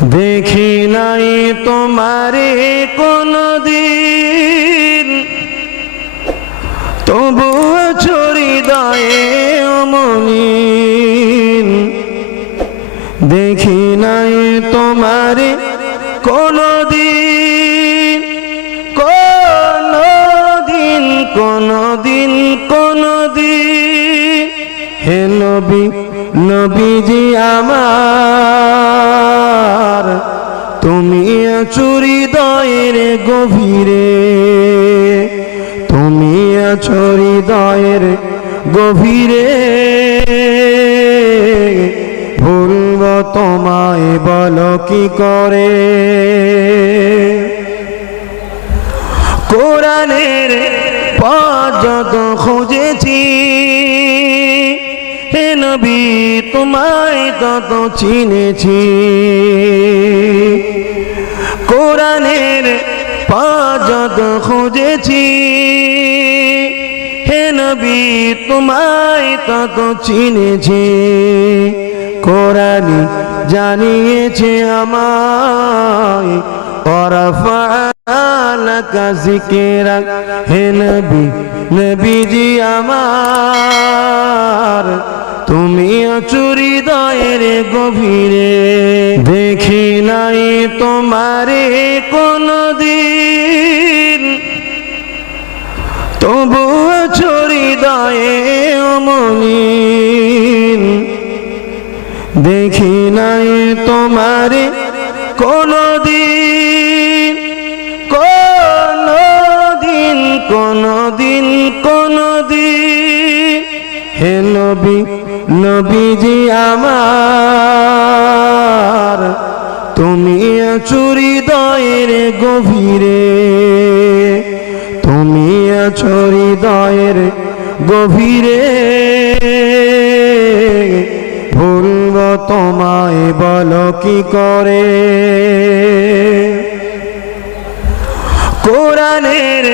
দেখি নাই তোমারে কোনদিন, তবুও হৃদয়ে অমলিন। দেখি নাই তোমারে কোনদিন, কোনদিন কোনদিন কোনদিন। হে নবী, নবীজি আমার, তুমি আছো হৃদয়ের গভীরে, তুমি আছো হৃদয়ের গভীরে। ভুলব তোমায় বলো কি করে। কোরআনের পথ যত খুঁজেছি, হে নবী তোমায় তত চিনেছি। কোরআনের পথ যত খুঁজেছি, হে নবী তোমায় তত চিনেছি। কোরআন জানিয়েছে আমায়, ওয়ারাফা'নাকা যিকরাক। হে নবী, নবীজি আমার, তুমি আছো হৃদয়ের গভীরে। দেখি নাই তোমারে কোনদিন, তবুও আছো হৃদয়ে অমলিন। দেখি নাই তোমারে কোনদিন, কোনদিন কোনদিন কোনদিন। হে নবী, নবীজি আমার, তুমি আছো হৃদয়ের গভীরে, তুমি আছো হৃদয়ের গভীরে। ভুলব তোমায় বলো কি করে। কোরআনের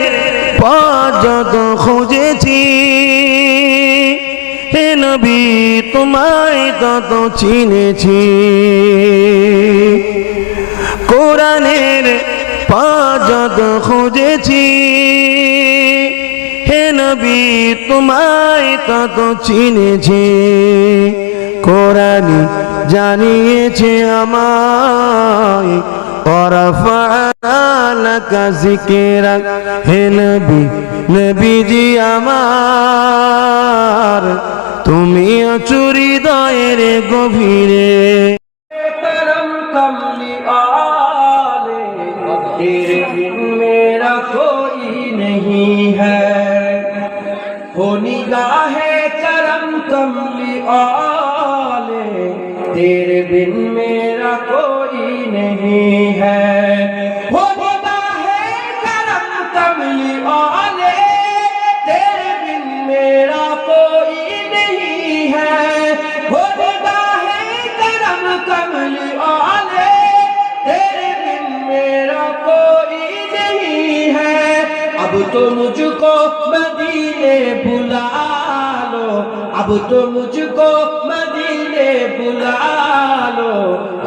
পথ যত খুঁজেছি, হে নবী তোমায় তত চিনেছি। কোরআনের পথ যত খুঁজেছি, হে নবী তোমায় তত চিনেছি। কোরআন জানিয়েছে আমায়, ওয়ারাফা'নাকা যিকরাক। হে নবী, নবীজি আমার, তুমি আছো হৃদয়ের গভীরে। करम कमली आले, तेरे बिन मेरा कोई नहीं है। हो निगाहे करम कमली आले, तेरे बिन मेरा कोई नहीं है। हो निगाहे करम कमली आले, तेरे बिन मेरा कोई नहीं है। हो निगाहे करम कमली आले, तेरे बिन मेरा कोई नहीं है। अब तो मुझको मदीने बुला लो, अब तो मुझको मदीने बुला लो।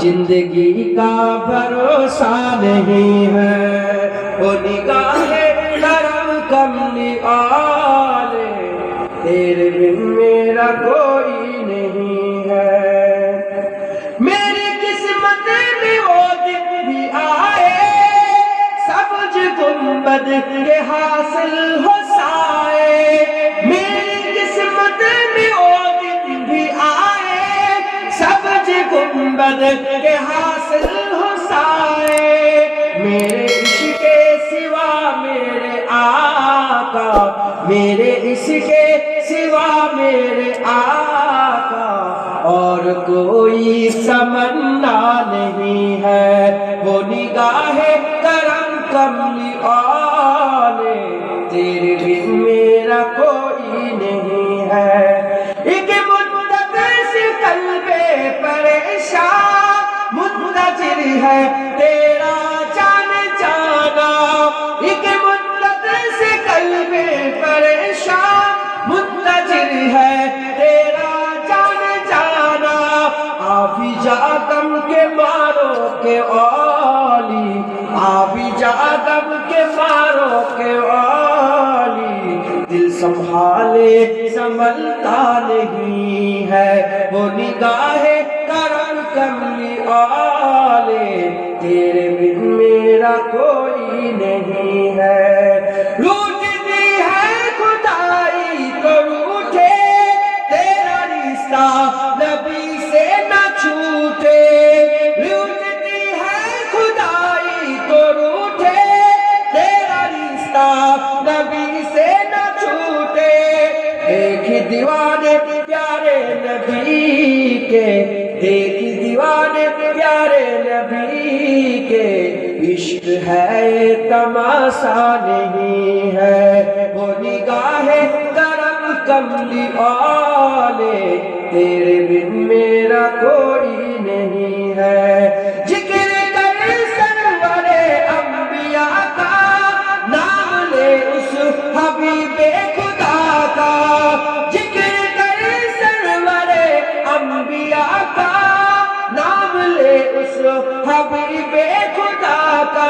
जिंदगी का भरोसा नहीं है। वो निगाहे करम कमली आले, तेरे बिन मेरा कोई नहीं है। मेरी किस्मत में वो दिन भी आए, सब्ज गुंबद के हासिल हो साए। मेरी किस्मत में वो दिन भी आए, सब्ज गुंबद के हासिल हो साए। मेरे इश्क़ के सिवा मेरे आका, मेरे इश्क़ के सिवा मेरे आका और कोई तमन्ना नहीं है। वो निगाहे करम कमली आले, तेरे बिन मेरा कोई नहीं है। एक मुद्दत से कल्बे परेशान मुंतज़िर है तेरा जाने जाना। एक मुद्दत से कल्बे परेशान मुंतज़िर है तेरा जाने जाना। आफिजा दम के मारो के औली आबी जादम के मारो के औली दिल संभाले संभलता नहीं है वो निगाहे करम कमली आले तेरे बिन मेरा कोई नहीं है लूटती है खुदाई तो रूठे तेरा रिश्ता नबी से न छूटे लूटती है खुदाई तो रूठे तेरा रिश्ता नबी से न छूटे एक दीवाने प्यारे नबी के एक दीवाने प्यारे नबी के इश्क है तमाशा नहीं है वो निगाहे करम कमली आले तेरे बिन मेरा कोई नहीं है जिक्र कर सरवरे अंबिया का नाम ले उस हबीबे खुदा का जिक्र कर सरवरे अंबिया का नाम ले उस हबीबे खुदा का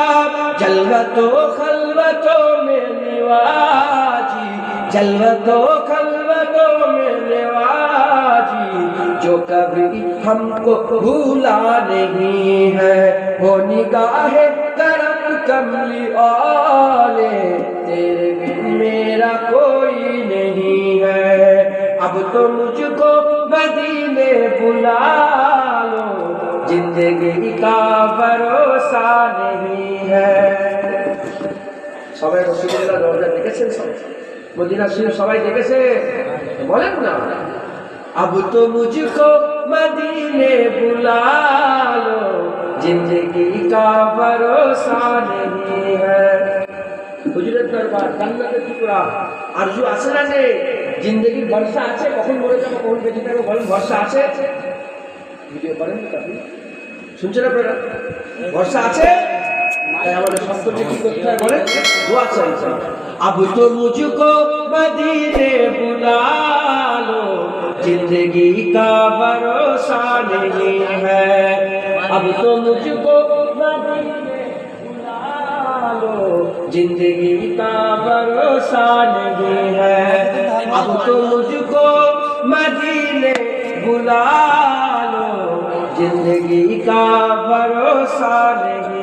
जलवतों खलवतों में निवाजी जलवतों खलवतों में निवाजी जो कभी हमको भूला नहीं है वो निगाहे करम कमली आले तेरे बिन मेरा कोई नहीं है अब तो मुझको मदीने बुला लो जिंदगी का भरोसा नहीं है সবাই রসুলুল্লাহ দরজা দেখেছেন সবাই মদিনা শরীফ সবাই দেখেছে বলেন না अब तो मुझको मदीने बुला लो जिंदगी का भरोसा नहीं है হুজুরের দরবার জান্নাতের টুকরা আরজু আছে না নেই জিন্দেগির ভরসা আছে কখন মরে যাবো কখন বেঁচে থাকবো বলেন ভরসা আছে ভিডিও করেন আপনি শুনছেন আপনারা ভরসা আছে তাই আমাদের সত্যকে কি করতে হয় বলেন দোয়া চাইছে अब तो मुझको मदीने बुला लो जिंदगी का भरोसा नहीं है अब तो मुझको मदीने बुला लो जिंदगी का भरोसा नहीं है अब तो मुझको मदीने बुला लो जिंदगी का भरोसा नहीं